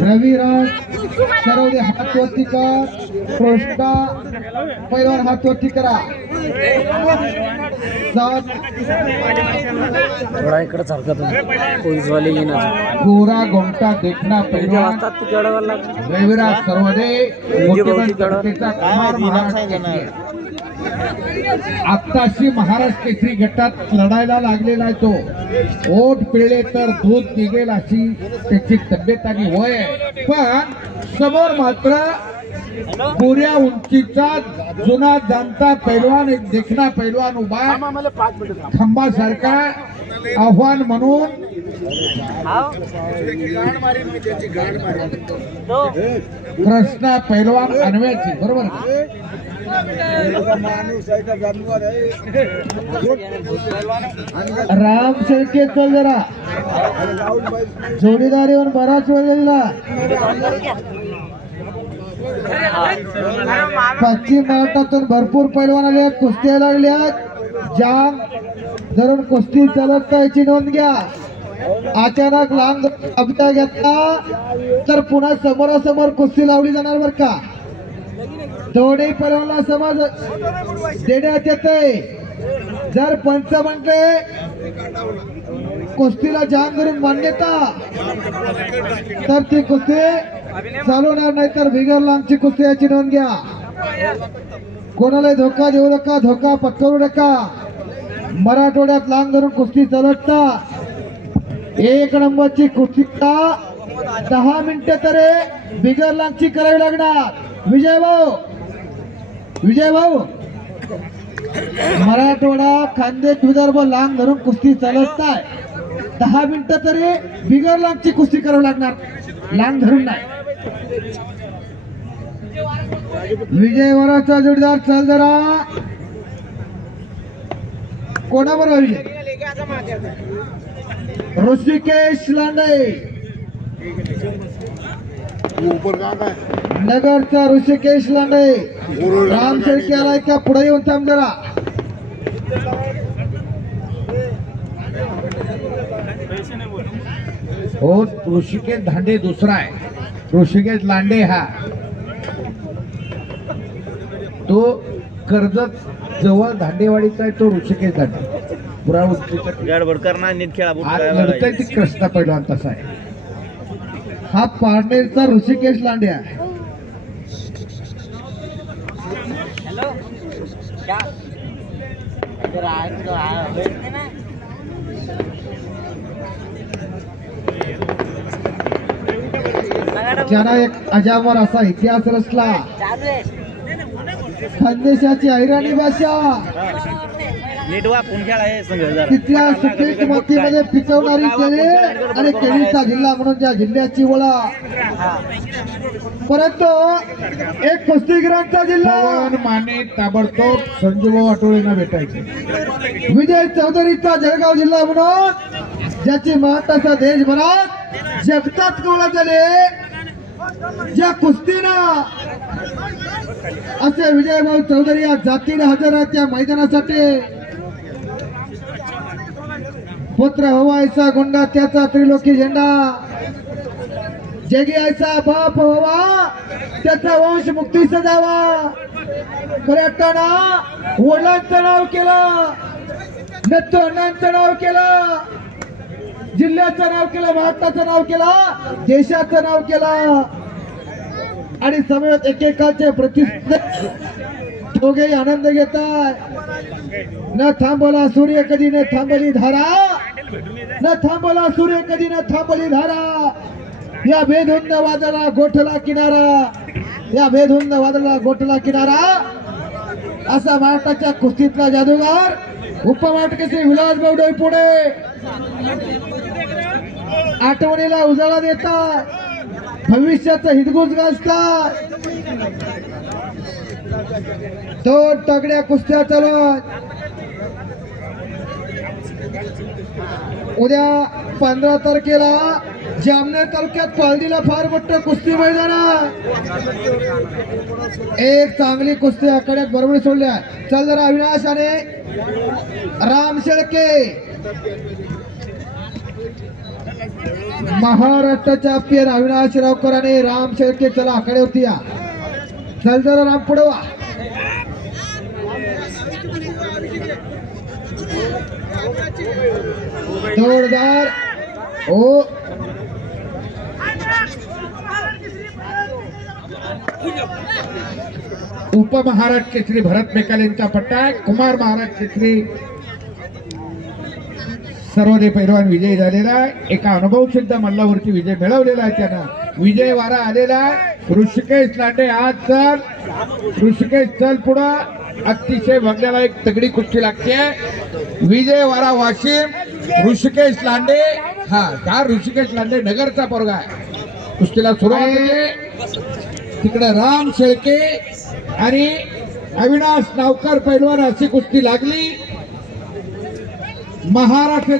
रविराज सरवदे हात वरती कर. कृष्णा पैलवान हात वरती करा. थोड़ा इकडे सारखा पोलीसवाले येणार. गोरा गोमटा देखना पैलवान रविराज सरवदे आत्ताशी महाराष्ट्र केसरी गटात लढायला लागलेला आहे. तो ओठ पिळले तर दूध निघेल अशी त्याची तब्येत आणि वय आहे. पण समोर मात्र पुऱ्या उंचीचा जुना जाणता पैलवान एक देखना पैलवान उभा खंबासारखा आव्हान म्हणून कृष्णा पैलवान अनव्याची बरोबर. राम शेळके चल जरा जोडीदार येऊन बराच वेळ गेला. पश्चिम महाराष्ट्रातून भरपूर पैलवान आले आहेत. कुस्त्या लागल्या जाम धरून कुस्ती चालत याची नोंद घ्या. अचानक लांब अपघात घेतला तर पुन्हा समोरासमोर कुस्ती लावली जाणार बर का. दोन्ही पैलवानाला समज देण्यात येते. जर पंच म्हटले कुस्तीला जाम करून मान्यता तर ती कुस्ती चालवणार नाही तर बिगर लांबची कुस्ती याची नोंद घ्या. कोणाला धोका देऊ नका, धोका पत्करू नका. मराठवाड्यात लांब धरून कुस्ती चालवता. एक नंबरची कुस्ती 10 मिनिटं तरी बिगर लांबची करावी लागणार. विजय भाऊ मराठवाडा खानदेश विदर्भ लांब धरून कुस्ती चालवताय. 10 मिनिटं तरी बिगर लांबची कुस्ती करावी लागणार, लांब धरून नाही. विजय वराचा जोडीदार चल जरा. कोणाबरोबर विजय? ऋषिकेश लांडे नगरचा ऋषिकेश लांडे. राम शेळके आलाय का? पुढे येऊन थांब जरा. हो ऋषिकेश धांडे दुसरा आहे. ऋषिकेश लांडे हा तो कर्जत जवळ धांडेवाडीचा आहे. तो ऋषिकेश धांडे पुरा कृष्णा पैलवान तसा आहे. हा पारनेरचा ऋषिकेश लांडे आहे. ज्याला एक अजावर असा इतिहास रचला. खानदेशाची ऐराणी भाषा तिथल्या सुपीक मातीमध्ये पिकवणारी केळी आणि केळीचा जिल्हा म्हणून ज्या जिल्ह्याची ओळख. परंतु एक कुस्तीगिरांचा जिल्हा माने ताबडतोब संजूभाऊ आठवलेंना भेटायचे. विजय चौधरीचा जळगाव जिल्हा म्हणून ज्याची महाराष्ट्राचा देशभरात जगतात कवळा झाले ज्या कुस्तीनं असे विजयभाऊ चौधरी या जातीने हजर आहेत त्या मैदानासाठी. पुत्र हवा ऐसा गुंडा त्याचा त्रिलोकी झेंडा. जगी ऐसा बाप हवा त्याचा वंश मुक्ती सजावा. खऱ्याटाना वडिलांचं नाव केलं, नत्तो अण्णांचं नाव केलं, जिल्ह्याचं नाव केलं, महाराष्ट्राचं नाव केलं, देशाचं नाव केलं. आणि समवेत एकेकाचे प्रतिष्ठित दोघेही आनंद घेतात. न थांबला सूर्य कधी न थांबली धारा, न थांबला सूर्य कधी न थांबली धारा. या भेदुंद वादळा गोठला किनारा, या भेदुंद वादळा गोठला किनारा. असा महाराष्ट्राच्या कुस्तीतला जादूगार उपमाटकेचे विलासभाऊ डोईपुणे आठवणीला उजाळा देतात, भविष्याचं हितगुज गाजतात. दोन तगड्या कुस्त्या चालत. उद्या 15 तारखेला जामनेर तालुक्यात पालडीला फार मोठं कुस्ती मैदान. एक चांगली कुस्ती आखाड्यात बरोबर सोडल्या. चल जरा अविनाश आणि राम शेळके महाराष्ट्र चॅम्पियन अविनाश रावकर आणि राम शेळके. चला आकड्यावरती या. चल जरा राम पुढे वा. जोरदार ओ उपमहाराज केसरी भरत मेकालेंचा पट्टा आहे. कुमार महाराज केसरी सर्वदे पैलवान विजयी झालेला आहे. एका अनुभवसिद्ध मल्लावरती विजय मिळवलेला आहे त्यानं. विजय वारा आलेला आहे. ऋषिकेश लांडे आज चल. ऋषिकेश चल पुढं. अतिशय बघण्याला एक तगडी कुस्ती लागते. विजय वारा वाशिम. ऋषिकेश लांडे हा ऋषिकेश लांडे नगरचा पोरगा आहे. कुस्तीला सुरुवात होते. तिकडे राम शेळके आणि अविनाश नावकर पैलवान अशी कुस्ती लागली. महाराष्ट्र